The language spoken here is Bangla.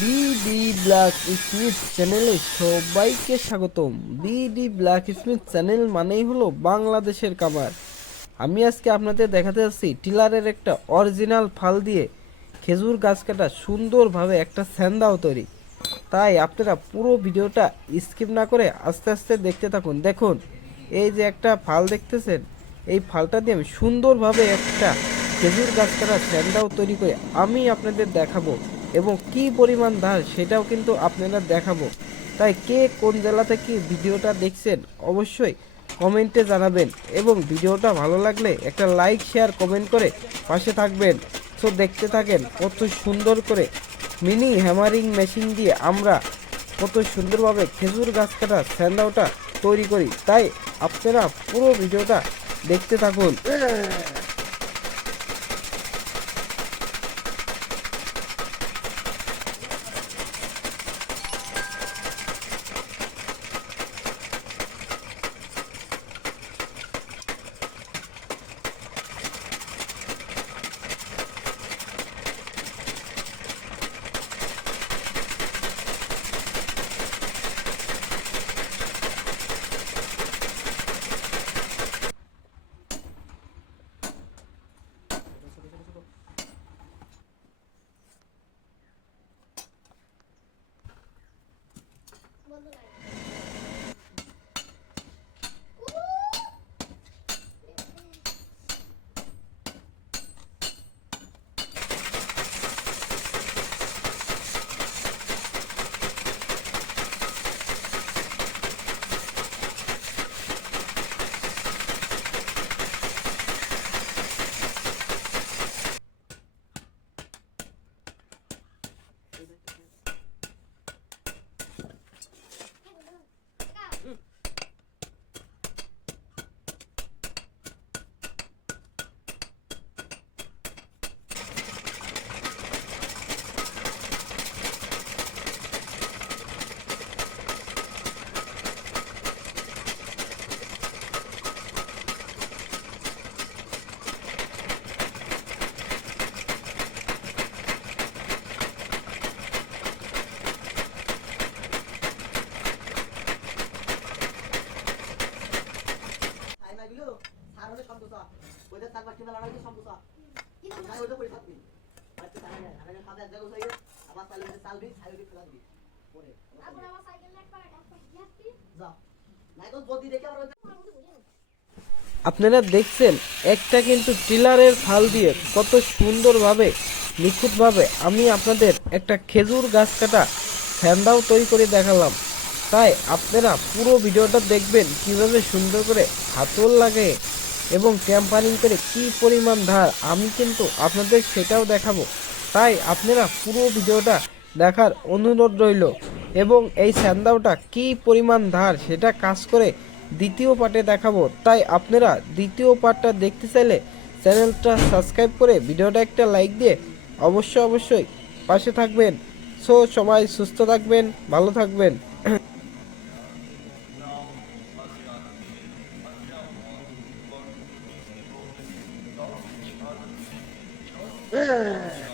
বিডি ব্ল্যাক স্মিথ চ্যানেলে সবাইকে স্বাগতম। বিডি ব্ল্যাক স্মিথ চ্যানেল মানেই হলো বাংলাদেশের কামার আমি আজকে আপনাদের দেখাতে যাচ্ছি টিলারের একটা অরিজিনাল ফাল দিয়ে খেজুর গাছ কাটা সুন্দরভাবে একটা স্যান্দাও তৈরি। তাই আপনারা পুরো ভিডিওটা স্কিপ না করে আস্তে আস্তে দেখতে থাকুন। দেখুন, এই যে একটা ফাল দেখতেছেন, এই ফালটা দিয়ে আমি সুন্দরভাবে একটা খেজুর গাছ কাটা স্যান্দাও তৈরি করে আমি আপনাদের দেখাবো। এবং কি পরিমাণ ধার সেটাও কিন্তু আপনারা দেখাবো। তাই কে কোন জেলা থেকে ভিডিওটা দেখছেন অবশ্যই কমেন্টে জানাবেন এবং ভিডিওটা ভালো লাগলে একটা লাইক, শেয়ার, কমেন্ট করে পাশে থাকবেন। সো দেখতে থাকেন কত সুন্দর করে মিনি হ্যামারিং মেশিন দিয়ে আমরা কত সুন্দরভাবে খেজুর গাছ কাটা স্যান্ডাওটা তৈরি করি। তাই আপনারা পুরো ভিডিওটা দেখতে থাকুন। ওইটা চার পাঁচটি বেলা হলে সম্পূসা তাই ওইটা করে থাকবি। বাচ্চা তাই না আমি খাবে এক জায়গা হয়ে আবার চালু চালবি ছাইলি ফেলা দিবি। পরে যা। নাই তো যদি দেখে আবার আপনারা দেখছেন একটা কিন্তু টিলারের ফাল দিয়ে কত সুন্দরভাবে নিখুঁতভাবে আমি আপনাদের একটা খেজুর গাছ কাটা ফ্যান্ডাও তৈরি করে দেখালাম। তাই আপনারা পুরো ভিডিওটা দেখবেন কীভাবে সুন্দর করে হাতল লাগে। এবং ক্যাম্পারিং করে কী পরিমাণ ধার, আমি কিন্তু আপনাদের সেটাও দেখাবো। তাই আপনারা পুরো ভিডিওটা দেখার অনুরোধ রইল এবং এই স্যান্দাওটা কি পরিমাণ ধার সেটা কাজ করে দ্বিতীয় পার্টে দেখাবো। তাই আপনারা দ্বিতীয় পার্টটা দেখতে চাইলে চ্যানেলটা সাবস্ক্রাইব করে ভিডিওটা একটা লাইক দিয়ে অবশ্যই অবশ্যই পাশে থাকবেন। সো সবাই সুস্থ থাকবেন, ভালো থাকবেন। হ্যাঁ